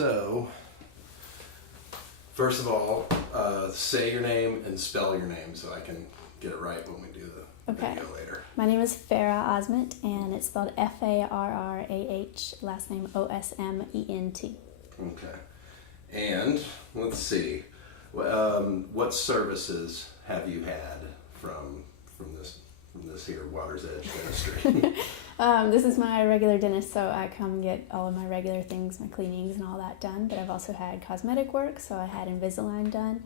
So, first of all, say your name and spell your name so I can get it right when we do the video later. My name is Farah Osment, and it's spelled Farrah, last name Osment. Okay. And, let's see, what services have you had from this here Water's Edge dentistry? This is my regular dentist, so I come and get all of my regular things, my cleanings and all that done. But I've also had cosmetic work, so I had Invisalign done,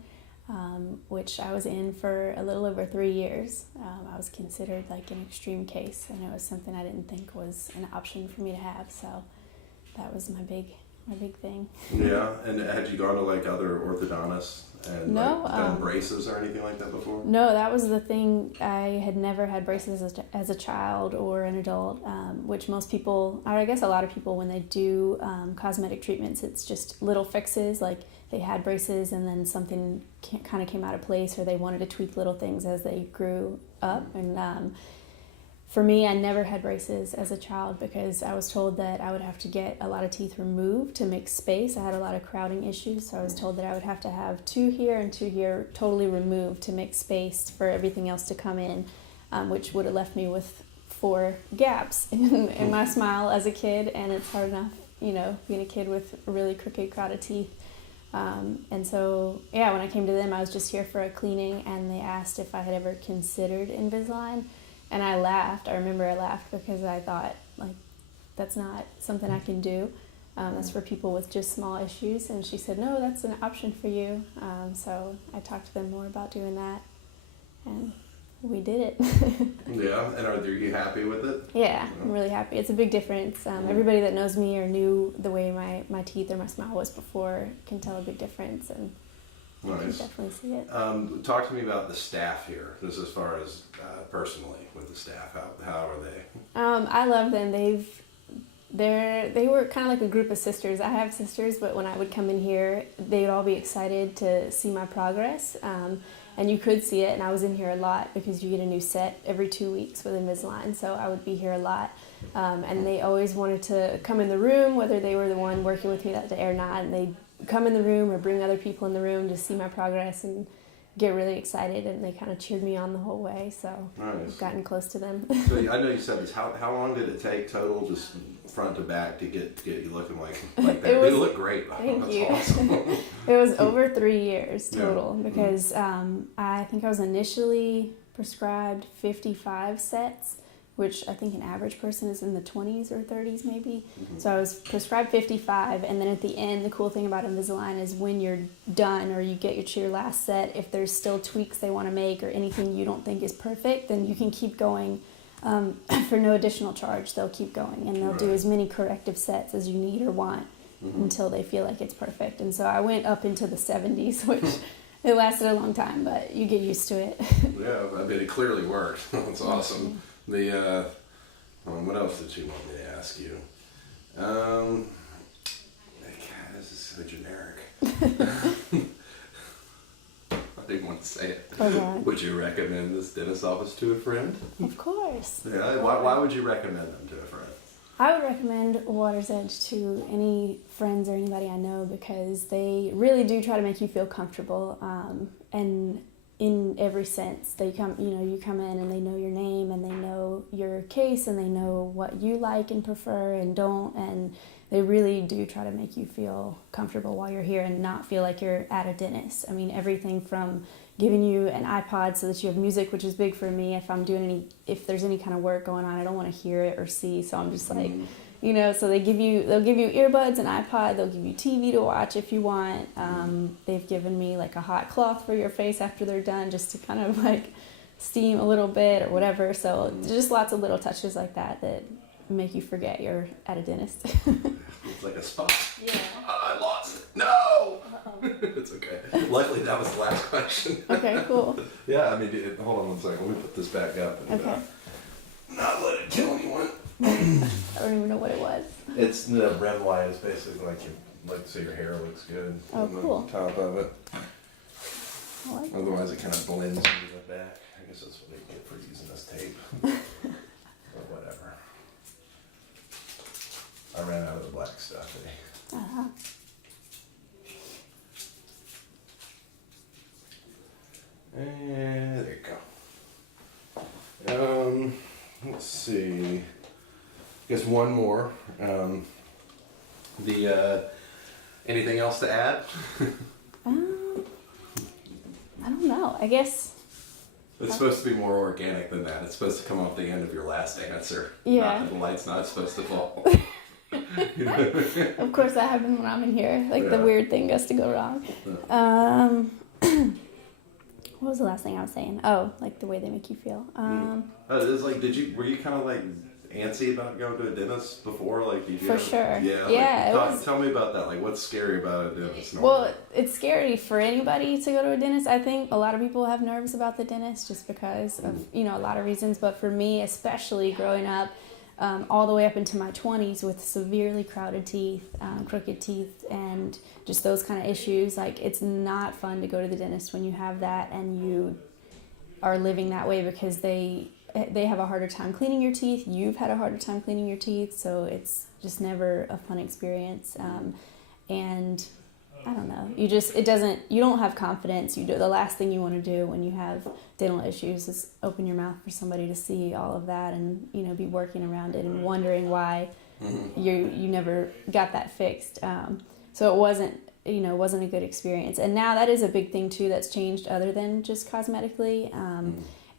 which I was in for a little over 3 years. I was considered like an extreme case, and it was something I didn't think was an option for me to have. So that was my big thing. Yeah, and had you gone to like other orthodontists and no, done braces or anything like that before? No, that was the thing. I had never had braces as a child or an adult, which most people, or I guess a lot of people, when they do cosmetic treatments, it's just little fixes, like they had braces and then something kind of came out of place, or they wanted to tweak little things as they grew up. And for me, I never had braces as a child because I was told that I would have to get a lot of teeth removed to make space. I had a lot of crowding issues, so I was told that I would have to have 2 here and 2 here totally removed to make space for everything else to come in, which would have left me with 4 gaps in my smile as a kid, and it's hard enough, being a kid with really crooked, crowded teeth. And so, yeah, when I came to them, I was just here for a cleaning, and they asked if I had ever considered Invisalign. And I laughed. I remember I laughed because I thought, like, that's not something I can do. That's for people with just small issues. And she said, no, that's an option for you. So I talked to them more about doing that, and we did it. Yeah, and are you happy with it? Yeah, I'm really happy. It's a big difference. Everybody that knows me or knew the way my teeth or my smile was before can tell a big difference. And nice. You can definitely see it. Talk to me about the staff here, just as far as personally with the staff. How are they? I love them. They were kind of like a group of sisters. I have sisters, but when I would come in here, they would all be excited to see my progress. And you could see it, and I was in here a lot because you get a new set every 2 weeks with Invisalign, so I would be here a lot. And they always wanted to come in the room, whether they were the one working with me that day or not, and they'd come in the room or bring other people in the room to see my progress and get really excited, and they kind of cheered me on the whole way, so nice. I've gotten close to them. So I know you said this. How long did it take total, just front to back, to get you looking like that? You look great. Thank you. Awesome. It was over 3 years total, because I think I was initially prescribed 55 sets, which I think an average person is in the 20s or 30s maybe. Mm-hmm. So I was prescribed 55, and then at the end, the cool thing about Invisalign is when you're done or you get to your last set, if there's still tweaks they want to make or anything you don't think is perfect, then you can keep going for no additional charge. They'll keep going, and they'll do as many corrective sets as you need or want until they feel like it's perfect. And so I went up into the 70s, which it lasted a long time, but you get used to it. Yeah, I mean, it clearly worked. That's awesome. What else did you want me to ask you? This is so generic. I didn't want to say it. Oh, would you recommend this dentist office to a friend? Of course. Yeah. Why would you recommend them to a friend? I would recommend Water's Edge to any friends or anybody I know, because they really do try to make you feel comfortable, and in every sense. They come, you come in and they know your name and they know your case and they know what you like and prefer and don't, and they really do try to make you feel comfortable while you're here and not feel like you're at a dentist. I mean, everything from giving you an iPod so that you have music, which is big for me. If there's any kind of work going on, I don't want to hear it or see, so I'm just like, so they'll give you earbuds, an iPod, they'll give you TV to watch if you want. They've given me like a hot cloth for your face after they're done, just to kind of like steam a little bit or whatever. So just lots of little touches like that make you forget you're at a dentist. It's like a spot. Yeah. I lost it. No! It's okay. Luckily, that was the last question. Okay, cool. Yeah, I mean, hold on one second. Let me put this back up. And, okay. Not let it kill anyone. I don't even know what it was. It's the rim light is basically like to say your hair looks good on the top of it. I like that. Otherwise, it kind of blends into the back. I guess that's what they get for using this tape. Or whatever. I ran out of the black stuff. Uh-huh. guess one more. Anything else to add? I don't know. I guess It's supposed to be more organic than that. It's supposed to come off the end of your last answer. Yeah. The light's not supposed to fall. Of course that happens when I'm in here. Like the weird thing goes to go wrong. What was the last thing I was saying? Oh, like the way they make you feel. It's like, were you kind of like antsy about going to a dentist before? Like, did you For sure. Yeah. Yeah. Tell me about that. Like, what's scary about a dentist? Well, it's scary for anybody to go to a dentist. I think a lot of people have nerves about the dentist just because of, a lot of reasons. But for me, especially growing up, all the way up into my 20s with severely crowded teeth, crooked teeth, and just those kind of issues, like it's not fun to go to the dentist when you have that and you are living that way because they have a harder time cleaning your teeth. You've had a harder time cleaning your teeth, so it's just never a fun experience. And I don't know. You don't have confidence. The last thing you want to do when you have dental issues is open your mouth for somebody to see all of that and, be working around it and wondering why you never got that fixed. So it wasn't a good experience. And now that is a big thing too that's changed other than just cosmetically,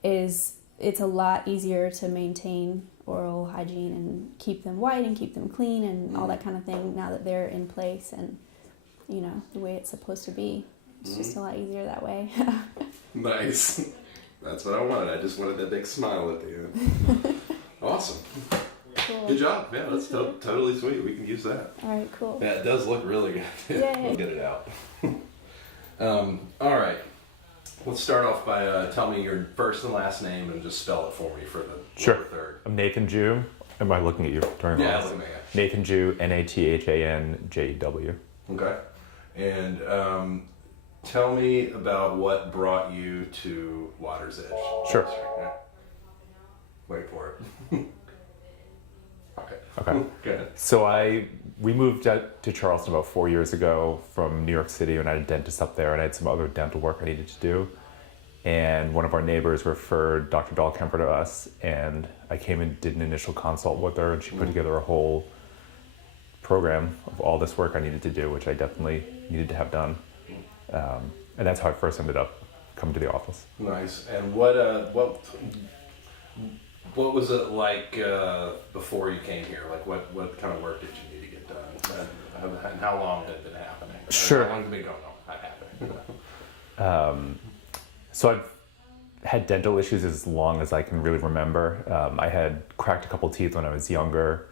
is it's a lot easier to maintain oral hygiene and keep them white and keep them clean and all that kind of thing now that they're in place and the way it's supposed to be. It's just a lot easier that way. Nice. That's what I wanted. I just wanted that big smile at the end. Awesome. Cool. Good job. Yeah, that's totally sweet. We can use that. All right, cool. Yeah, it does look really good. Yay. We'll get it out. All right. Let's start off by telling me your first and last name and just spell it for me for the lower third. I'm Nathan Jew. Am I looking at you? Yeah, looking at you. Nathan Jew, NathanJW. Okay. And tell me about what brought you to Water's Edge. Sure. Yeah. Wait for it. Okay. Good. So we moved out to Charleston about 4 years ago from New York City, and I had a dentist up there, and I had some other dental work I needed to do. And one of our neighbors referred Dr. Dahlkemper to us, and I came and did an initial consult with her, and she put together a whole program of all this work I needed to do, which I definitely needed to have done. And that's how I first ended up coming to the office. Nice. And what was it like before you came here? Like what kind of work did you need to get done? And how long had it been happening? Sure. How long has it been going on? Happening? So I've had dental issues as long as I can really remember. I had cracked a couple teeth when I was younger,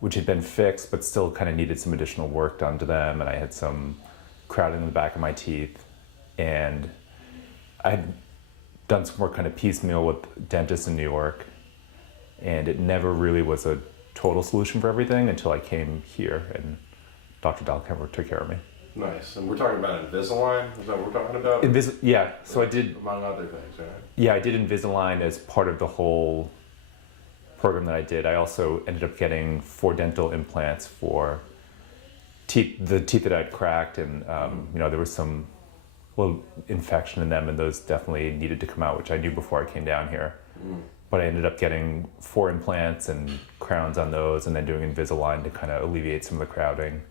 which had been fixed, but still kind of needed some additional work done to them. And I had some crowding in the back of my teeth. And I had done some work kind of piecemeal with dentists in New York. And it never really was a total solution for everything until I came here and Dr. Dahlkemper took care of me. Nice. And we're talking about Invisalign? Is that what we're talking about? Yeah. So I did... Among other things, right? Yeah, I did Invisalign as part of the whole program that I did. I also ended up getting 4 dental implants for the teeth that I'd cracked, and there was some little infection in them, and those definitely needed to come out, which I knew before I came down here. But I ended up getting 4 implants and crowns on those, and then doing Invisalign to kind of alleviate some of the crowding.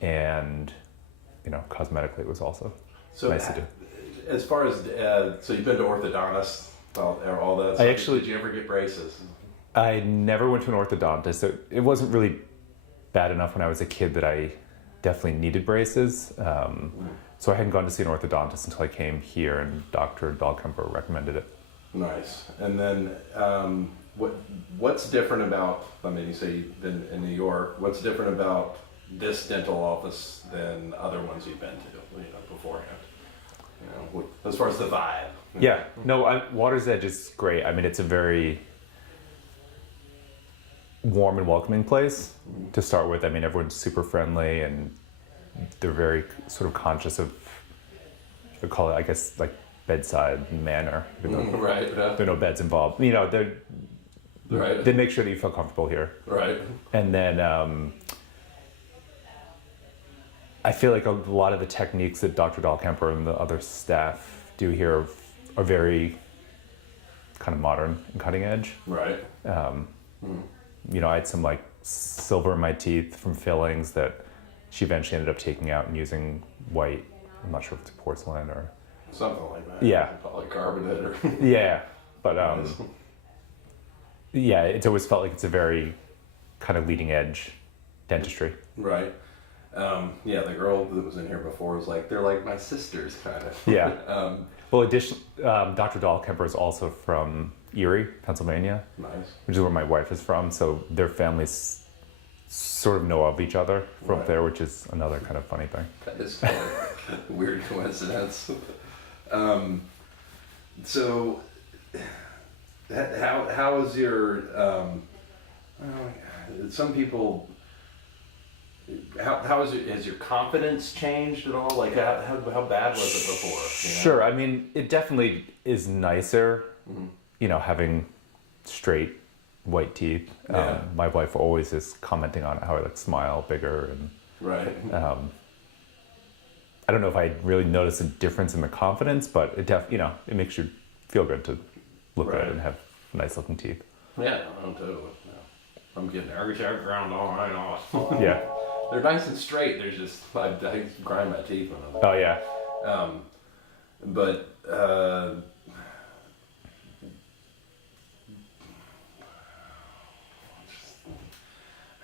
And cosmetically, it was also nice to do. As far as so you've been to orthodontists, all that. Did you ever get braces? I never went to an orthodontist. It wasn't really bad enough when I was a kid that I definitely needed braces. So I hadn't gone to see an orthodontist until I came here, and Dr. Dahlkemper recommended it. Nice. And then what's different about, you say you've been in New York, what's different about this dental office than other ones you've been to beforehand? As far as the vibe. Yeah. No, Water's Edge is great. It's a very warm and welcoming place to start with. Everyone's super friendly, and they're very sort of conscious of, I call it, I guess, like bedside manner. Right. There are no beds involved. They make sure that you feel comfortable here. Right. And then I feel like a lot of the techniques that Dr. Dahlkemper and the other staff do here are very kind of modern and cutting edge. Right. I had some like silver in my teeth from fillings that she eventually ended up taking out and using white. I'm not sure if it's porcelain or Something like that. Yeah. Polycarbonate or. yeah, but yeah, it's always felt like it's a very kind of leading edge dentistry. Right. Yeah, the girl that was in here before was like, they're like my sisters, kind of. Yeah. Well, Dr. Dahlkemper is also from Erie, Pennsylvania, Nice. which is where my wife is from. So their families sort of know of each other from Right. there, which is another kind of funny thing. That is kind of a weird coincidence. So, how is your, some people, has your confidence changed at all? Like, how bad was it before? You know? Sure. I mean, it definitely is nicer, having straight white teeth. Yeah. My wife always is commenting on how I like smile bigger, and Right. I don't know if I really noticed a difference in the confidence, but it it makes you feel good to look Right. at it and have nice looking teeth. Yeah, I'm totally. Yeah. I'm getting every time ground all right off. Yeah. They're nice and straight. They're just, I grind my teeth on them. Oh yeah. But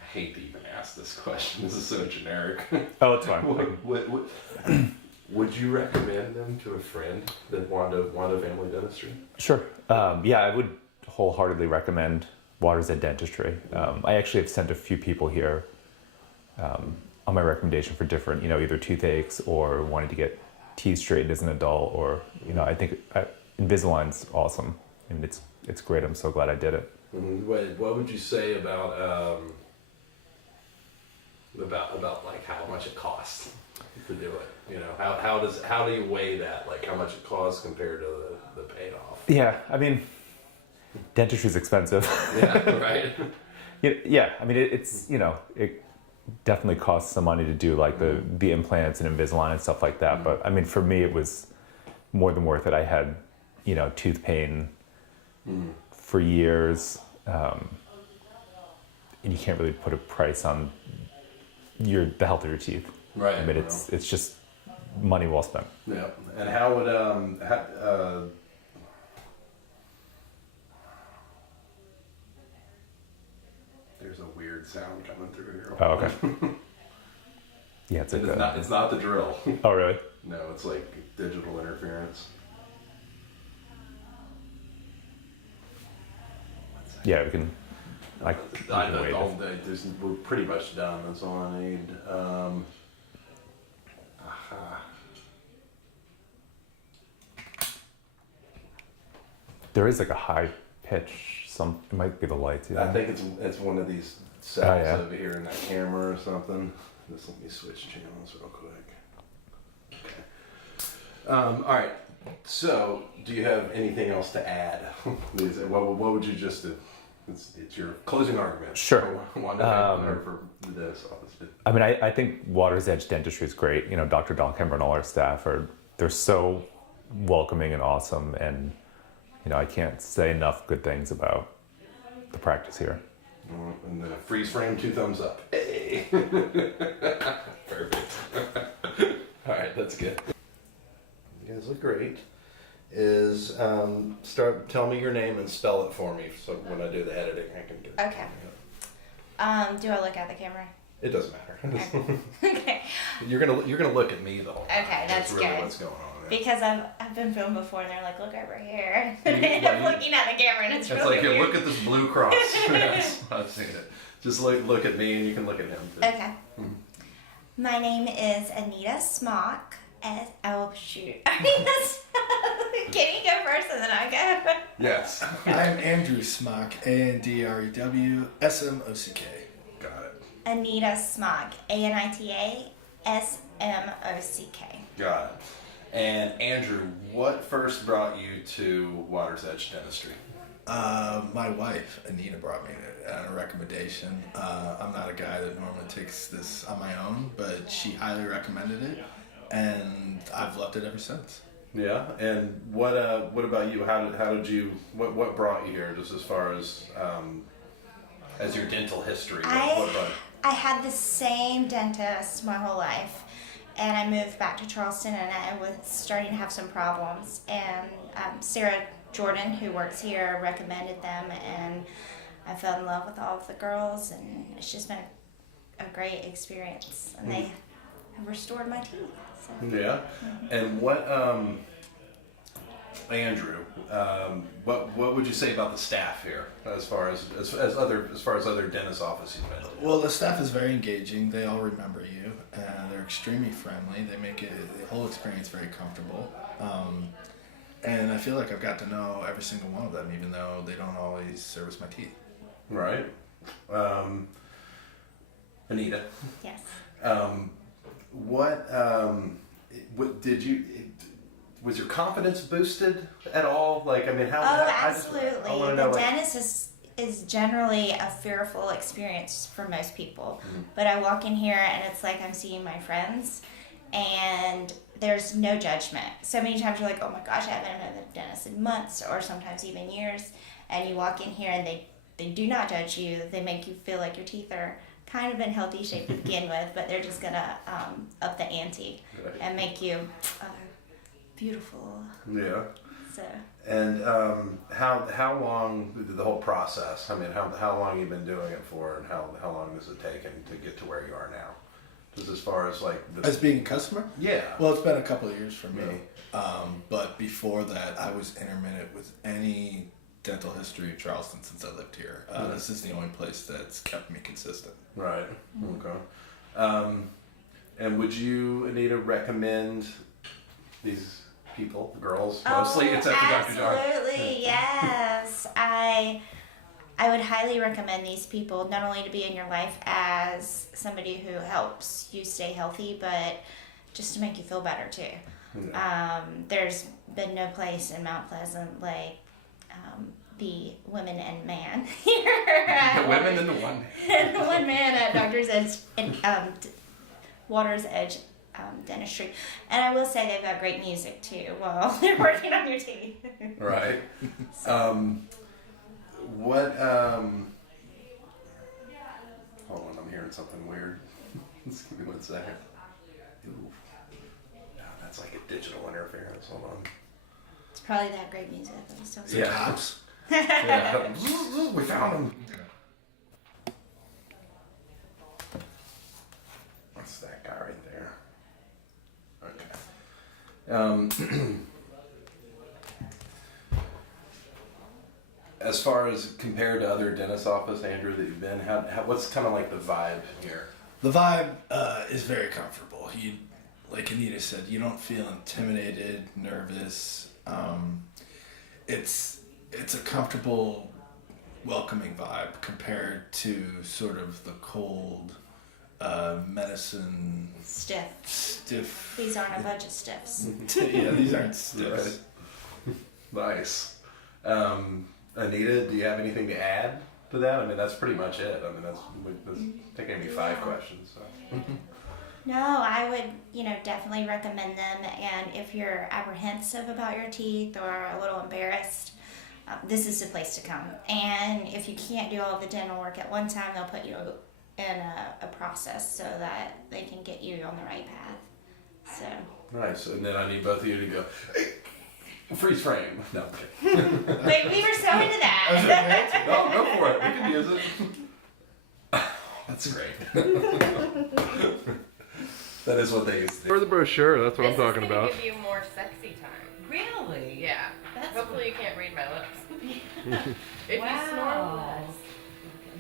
I hate to even ask this question. This is so generic. Oh, it's fine. Would you recommend them to a friend that wanted family dentistry? Sure. Yeah, I would wholeheartedly recommend Waters Edge Dentistry. I actually have sent a few people here on my recommendation for different, either toothaches or wanting to get teeth straightened as an adult, or I think Invisalign's awesome, and it's great. I'm so glad I did it. What would you say about like how much it costs to do it? How do you weigh that? Like how much it costs compared to the payoff? Yeah, I mean, dentistry's expensive. Yeah, right. Yeah, I mean it's it definitely costs some money to do like the implants and Invisalign and stuff like that. But I mean, for me, it was more than worth it. I had tooth pain for years, and you can't really put a price on the health of your teeth. Right. I mean, it's just money well spent. Yeah. And how would there's a weird sound coming through here. Oh, okay. Yeah, it's like It's not the drill. Oh, really? No, it's like digital interference. Yeah, we can. We're pretty much done. That's all I need. There is like a high pitch. It might be the lights. Yeah. I think it's one of these cells over here in that camera or something. Just let me switch channels real quick. Okay. All right. So, do you have anything else to add? What would you just do? It's your closing argument. Sure. For the dentist office. I mean, I think Waters Edge Dentistry is great. Dr. Dahlkemper and all our staff they're so welcoming and awesome, and I can't say enough good things about the practice here. And then a freeze frame, 2 thumbs up. Hey. Perfect. All right, that's good. You guys look great. Tell me your name and spell it for me, so when I do the editing, I can get it. Okay. Do I look at the camera? It doesn't matter. Okay. You're gonna look at me though. Okay, that's really good. what's going on. Because I've been filmed before, and they're like, "Look over here," and You- I end up looking at the camera, and it's It's really like, weird. look at this blue cross. Yes, I've seen it. Just look at me, and you can look at him too. Okay. My name is Anita Smock. Shoot. Can you go first, and then I go? Yes. I'm Andrew Smock, ANDREW SMOCK. Got it. Anita Smock, ANITA SMOCK. Got it. And Andrew, what first brought you to Waters Edge Dentistry? My wife, Anita, brought me a recommendation. I'm not a guy that normally takes this on my own, but she highly recommended it, and I've loved it ever since. Yeah. And what about you? How did you? What brought you here? Just as far as as your dental history? I had the same dentist my whole life, and I moved back to Charleston, and I was starting to have some problems. And Sarah Jordan, who works here, recommended them, and I fell in love with all of the girls, and it's just been a great experience. And they have restored my teeth. So. Yeah. And what, Andrew, what would you say about the staff here as far as other dentist offices you've been to? Well, the staff is very engaging. They all remember you, and they're extremely friendly. They make the whole experience very comfortable. And I feel like I've got to know every single one of them, even though they don't always service my teeth. Right. Anita. Yes. What did you? Was your confidence boosted at all? Like, I mean, how? Absolutely. I wanna know, The dentist is generally a fearful experience for most people. But I walk in here and it's like I'm seeing my friends, and there's no judgment. So many times you're like, oh my gosh, I haven't been to the dentist in months or sometimes even years. And you walk in here and they do not judge you. They make you feel like your teeth are kind of in healthy shape to begin with, but they're just going to up the ante and make you beautiful. Yeah. So. And how long the whole process? I mean, how long you been doing it for, and how long has it taken to get to where you are now? Just as far as like as being a customer? Yeah. Well, it's been a couple of years for me. But before that, I was intermittent with any dental history in Charleston since I lived here. This is the only place that's kept me consistent. Right. Okay. And would you, Anita, recommend these people, girls mostly, except for Dr. John? Absolutely, yes. I would highly recommend these people, not only to be in your life as somebody who helps you stay healthy, but just to make you feel better too. Yeah. There's been no place in Mount Pleasant like the women and man here. The women and the one man. The one man at Doctor's Edge and Water's Edge Dentistry. And I will say they've got great music too while they're working on your teeth. Right. Hold on, I'm hearing something weird. Just give me 1 second. Ooh. No, that's like a digital interference. Hold on. It's probably that great music. I'm so sorry. Yeah. Cops? Yeah. We found him. That's that guy right there. Okay. As far as compared to other dentist office, Andrew, that you've been, what's kind of like the vibe here? The vibe is very comfortable. Like Anita said, you don't feel intimidated, nervous. It's a comfortable, welcoming vibe compared to sort of the cold, medicine. Stiff. These aren't a bunch of stiffs. Yeah, these aren't stiffs. Right. Nice. Anita, do you have anything to add to that? I mean, that's pretty much it. I mean, that's taking me 5 questions. So. No, I would, definitely recommend them. And if you're apprehensive about your teeth or a little embarrassed, this is the place to come. And if you can't do all of the dental work at one time, they'll put you in a process so that they can get you on the right path. So. Nice. And then I need both of you to go, hey, freeze frame. No, I'm kidding. Wait, we were so into that. No, go for it. We can use it. That's great. That is what they used to do. For the brochure, that's what I'm talking This about. is gonna give you more sexy time. Really? Yeah. That's Hopefully you can't read my lips. If wow. you snore less.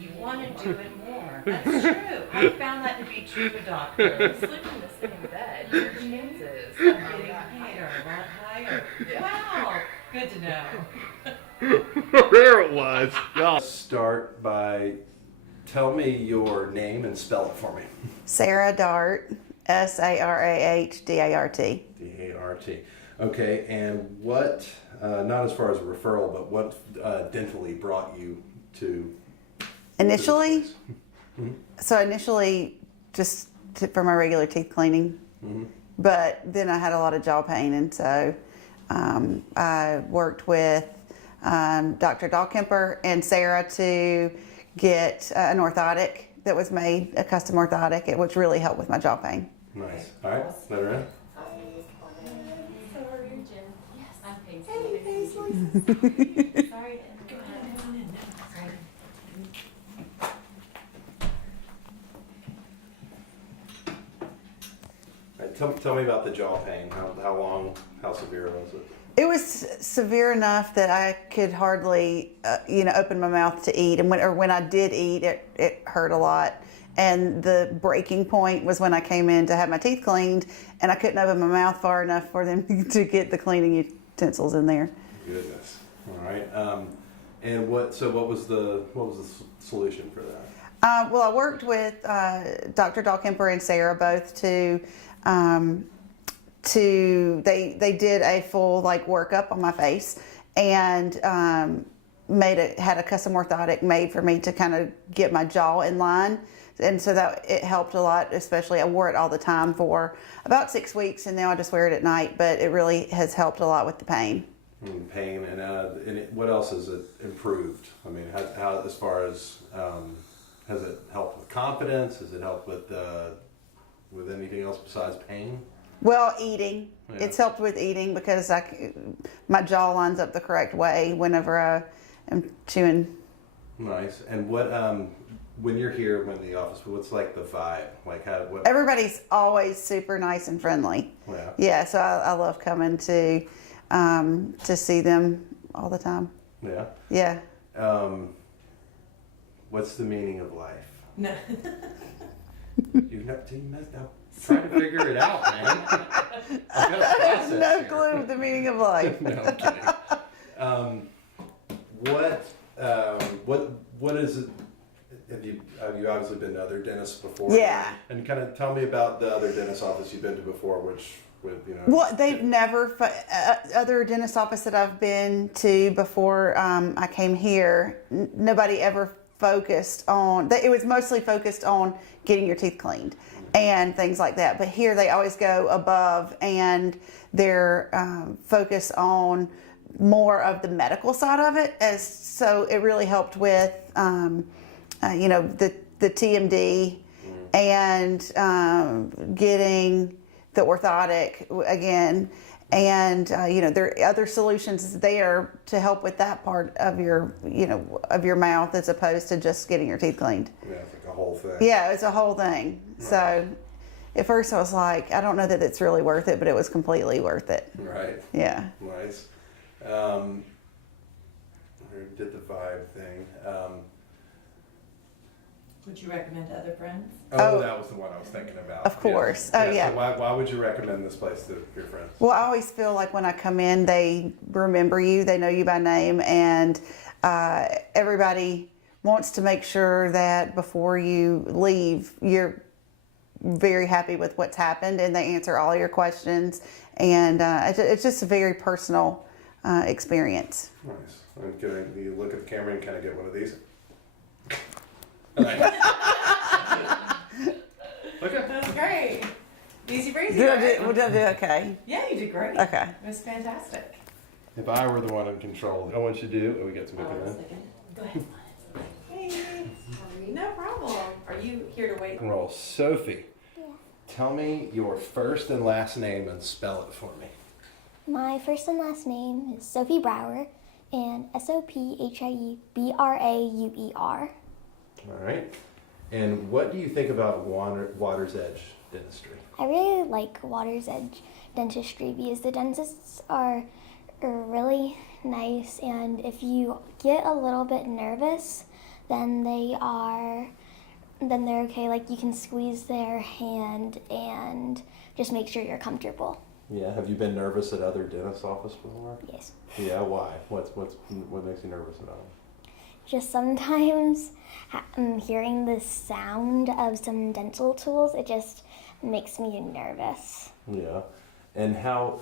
You want to do it more. That's true. I found that to be true, doctor. Sleep in the same bed. Your chances I'm are getting that higher, a lot higher. Yeah. Wow. Good to know. There it was. Yeah. Start by, tell me your name and spell it for me. Sarah Dart, Sarah Dart. D-A-R-T. Okay, and what, not as far as a referral, but what dentally brought you to Initially, this place? so initially just for my regular teeth cleaning, but then I had a lot of jaw pain, and so I worked with Dr. Dahlkemper and Sarah to get an orthotic that was made, a custom orthotic, which really helped with my jaw pain. Nice. All right, let her in. I'm Paisley. Sorry. All right, tell me about the jaw pain. How long, how severe was it? It was severe enough that I could hardly, open my mouth to eat. And when I did eat, it hurt a lot. And the breaking point was when I came in to have my teeth cleaned, and I couldn't open my mouth far enough for them to get the cleaning utensils in there. Goodness. All right. And what was the solution for that? Well, I worked with Dr. Dahlkemper and Sarah both they did a full workup on my face and had a custom orthotic made for me to kind of get my jaw in line. And so that it helped a lot, especially I wore it all the time for about 6 weeks, and now I just wear it at night, but it really has helped a lot with the pain. Pain what else has it improved? I mean, how as far as has it helped with confidence? Has it helped with anything else besides pain? Well, eating. Yeah. It's helped with eating because my jaw lines up the correct way whenever I am chewing. Nice. And what when you're here in the office, what's like the vibe? What? Everybody's always super nice and friendly. Yeah. Yeah, so I love coming to see them all the time. Yeah. Yeah. What's the meaning of life? No. You've never messed up. Trying to figure it out, man. I've got a process No here. clue the meaning of life. No, I'm kidding. What is it? Have you obviously been to other dentists before? Yeah. And kind of tell me about the other dentist office you've been to before, Well, they've never, other dentist office that I've been to before I came here, nobody ever focused on, it was mostly focused on getting your teeth cleaned and things like that. But here they always go above, and they're focused on more of the medical side of it. So it really helped with, the TMD and getting the orthotic again, and there are other solutions there to help with that part of your mouth as opposed to just getting your teeth cleaned. Yeah, it's like a whole thing. Yeah, it's a whole thing. Right. So at first I was like, I don't know that it's really worth it, but it was completely worth it. Right. Yeah. Nice. We did the vibe thing. Would you recommend to other friends? Oh, that was the one I was thinking about. Of course. Oh, yeah. So why would you recommend this place to your friends? Well, I always feel like when I come in, they remember you, they know you by name, and everybody wants to make sure that before you leave, you're very happy with what's happened, and they answer all your questions, and it's just a very personal experience. Nice. And can you look at the camera and kind of get one of these? That's great. Easy breezy. Did I Right? do okay? Yeah, you did great. Okay. It was fantastic. If I were the one in control, I want you to do. Oh, we got some good in. Go ahead. Hey. No problem. Are you here to wait? Roll. Sophie, tell me your first and last name and spell it for me. My first and last name is Sophie Brower, and SOPHIEBRAUER. All right. And what do you think about Water's Edge dentistry? I really like Water's Edge dentistry because the dentists are really nice, and if you get a little bit nervous, then they're okay. Like, you can squeeze their hand and just make sure you're comfortable. Yeah. Have you been nervous at other dentist office before? Yes. Yeah. Why? What makes you nervous about them? Just sometimes hearing the sound of some dental tools, it just makes me nervous. Yeah. And how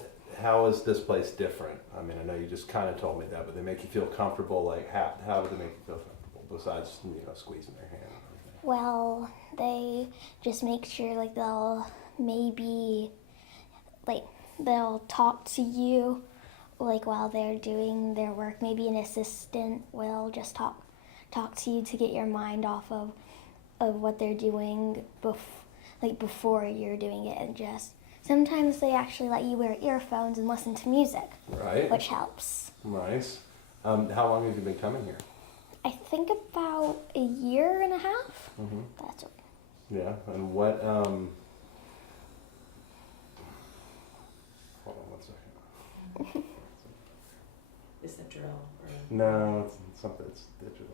is this place different? I mean, I know you just kind of told me that, but they make you feel comfortable. Like, how do they make you feel comfortable besides squeezing their hand and everything? Well, they just make sure they'll talk to you while they're doing their work. Maybe an assistant will just talk talk to you to get your mind off of what they're doing before you're doing it, and just sometimes they actually let you wear earphones and listen to music, Right. which helps. Nice. How long have you been coming here? I think about a year and a half. Mm-hmm. That's right. Yeah. And what? Hold on 1 second. It's a drill. Or... No, it's something. It's digital.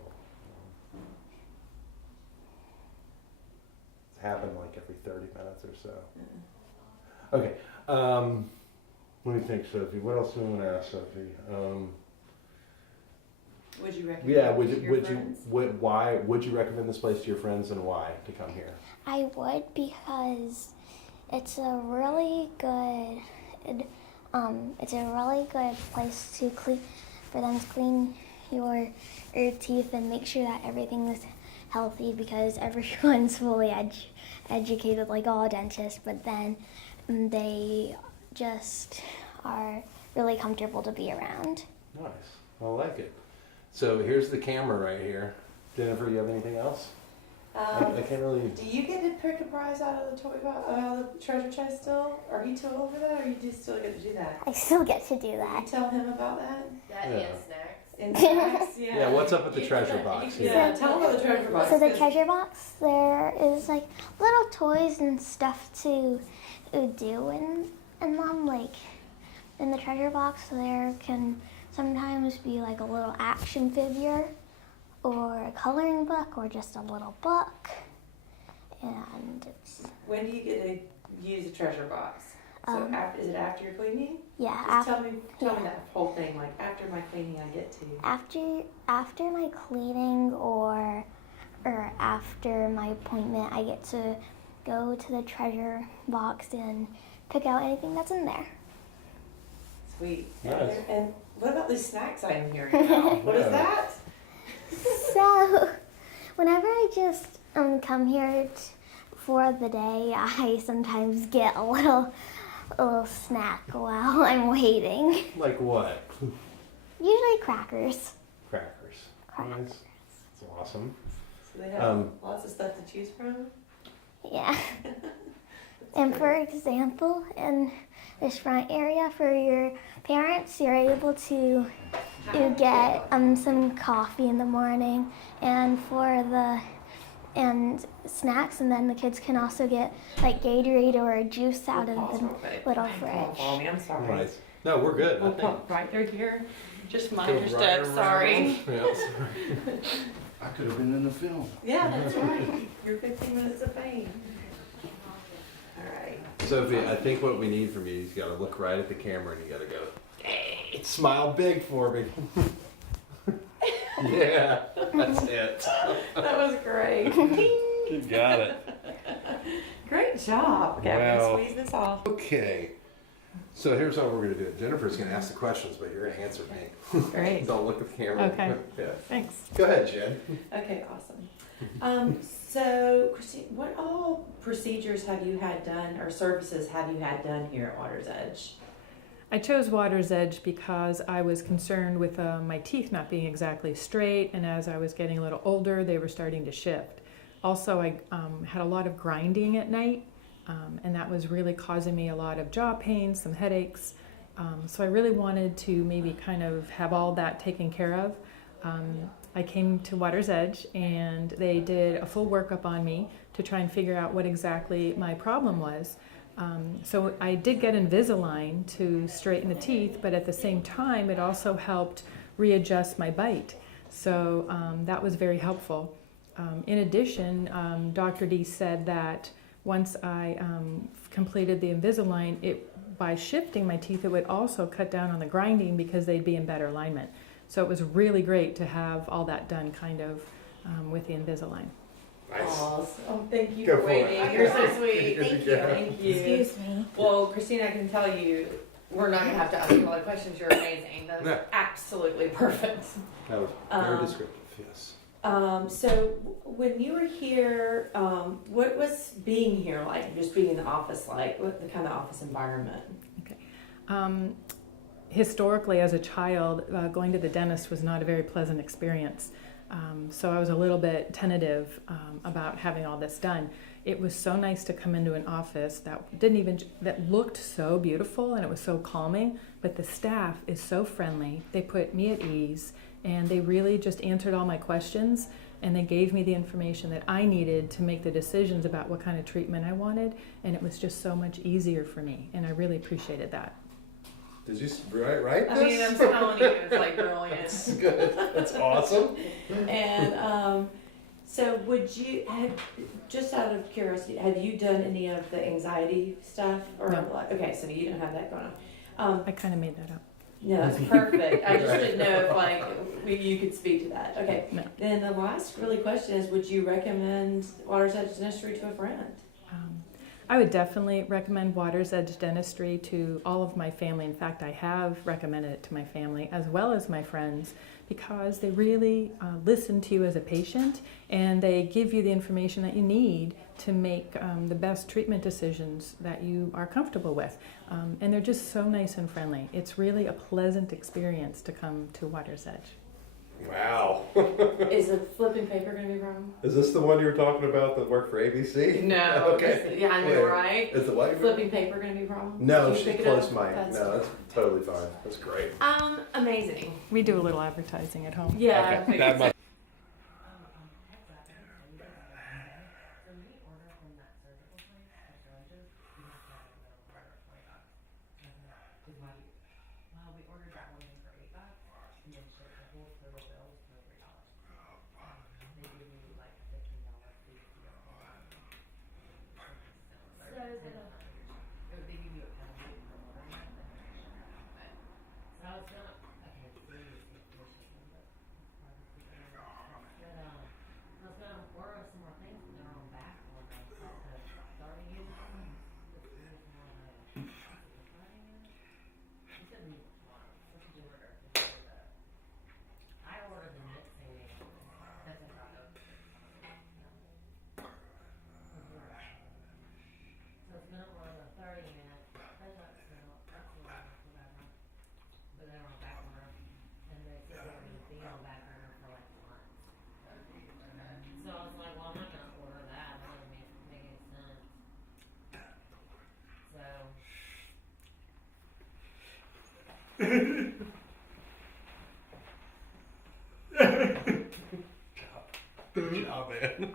It's happened like every 30 minutes or so. Okay. Let me think, Sophie. What else do we want to ask Sophie? Would you recommend Yeah. it to your friends? Why would you recommend this place to your friends, and why to come here? I would, because it's a really good place to clean, for them to clean your teeth and make sure that everything is healthy, because everyone's fully educated like all dentists, but then they just are really comfortable to be around. Nice. I like it. So here's the camera right here. Jennifer, you have anything else? I can't really. Do you get to pick a prize out of the the treasure chest still? Are you still over that, or you do still get to do that? I still get to do Can you that. tell him about that? That Yeah. and snacks. In snacks, yeah. Yeah. What's up with the treasure box? Yeah, tell him about the treasure box. So the 'cause- treasure box, there is like little toys and stuff to do in them. Like in the treasure box, there can sometimes be like a little action figure, or a coloring book, or just a little book. And it's When do you get to use a treasure box? So is it after your cleaning? yeah. Just tell me that whole thing. Like after my cleaning, I get to. After my cleaning or after my appointment, I get to go to the treasure box and pick out anything that's in there. Sweet. Nice. And what about these snacks I'm hearing about? What is Yeah. that? So, whenever I just come here for the day, I sometimes get a little snack while I'm waiting. Like what? Usually crackers. Crackers. Nice. That's awesome. So they have lots of stuff to choose from. Yeah. And for example, in this front area for your parents, you're able to get some coffee in the morning, and snacks, and then the kids can also get like Gatorade or a juice out of the little fridge. I'm sorry. Nice. No, we're good. I We'll think. pump right through here. Just mind Go your right step. around. Sorry. Yeah, sorry. I could have been in the film. Yeah, that's right. You're 15 minutes of fame. All right. Sophie, I think what we need from you is you got to look right at the camera and you got to go, hey, smile big for me. Yeah, that's it. That was great. You got it. Great job. Okay, I'm Wow. gonna squeeze this off. Okay. So here's how we're going to do it. Jennifer's going to ask the questions, but you're going to answer me. Great. Don't look at the camera. Okay. Yeah. Thanks. Go ahead, Jen. Okay, awesome. So, Christine, what all procedures have you had done, or services have you had done here at Water's Edge? I chose Water's Edge because I was concerned with my teeth not being exactly straight, and as I was getting a little older, they were starting to shift. Also, I had a lot of grinding at night, and that was really causing me a lot of jaw pain, some headaches. So I really wanted to maybe kind of have all that taken care of. I came to Water's Edge, and they did a full workup on me to try and figure out what exactly my problem was. So I did get Invisalign to straighten the teeth, but at the same time, it also helped readjust my bite. So that was very helpful. In addition, Dr. D said that once I completed the Invisalign, by shifting my teeth, it would also cut down on the grinding because they'd be in better alignment. So it was really great to have all that done kind of with the Invisalign. Nice. Oh, thank you Go for for waiting. it. You're so sweet. Here Thank you you. go. Thank you. Excuse me. Well, Christine, I can tell you, we're not going to have to ask you a lot of questions. You're amazing. That was Yeah. absolutely perfect. That was very descriptive, yes. So when you were here, what was being here like? Just being in the office like? What the kind of office environment? Historically, as a child, going to the dentist was not a very pleasant experience. So I was a little bit tentative about having all this done. It was so nice to come into an office that looked so beautiful, and it was so calming, but the staff is so friendly. They put me at ease, and they really just answered all my questions, and they gave me the information that I needed to make the decisions about what kind of treatment I wanted, and it was just so much easier for me, and I really appreciated that. Did you write this? I mean, I'm telling you, it's like brilliant. That's good. That's awesome. And so would you have, just out of curiosity, have you done any of the anxiety stuff? Or No. like, okay, so you don't have that going on. I kind of made that up. No, that's perfect. I just didn't know if like you could speak to that. Okay. No. Then the last really question is, would you recommend Water's Edge Dentistry to a friend? I would definitely recommend Water's Edge Dentistry to all of my family. In fact, I have recommended it to my family as well as my friends, because they really listen to you as a patient, and they give you the information that you need to make the best treatment decisions that you are comfortable with. And they're just so nice and friendly. It's really a pleasant experience to come to Water's Edge. Wow. Is the flipping paper going to be a problem? Is this the one you were talking about that worked for ABC? No. Okay. Yeah, I know, right? Is the what? Flipping paper going to be a problem? No, Can you she's pick it close up? mic. No, that's totally fine. That's great. Amazing. We do a little advertising at home. Yeah. Okay, that must. Good job, man.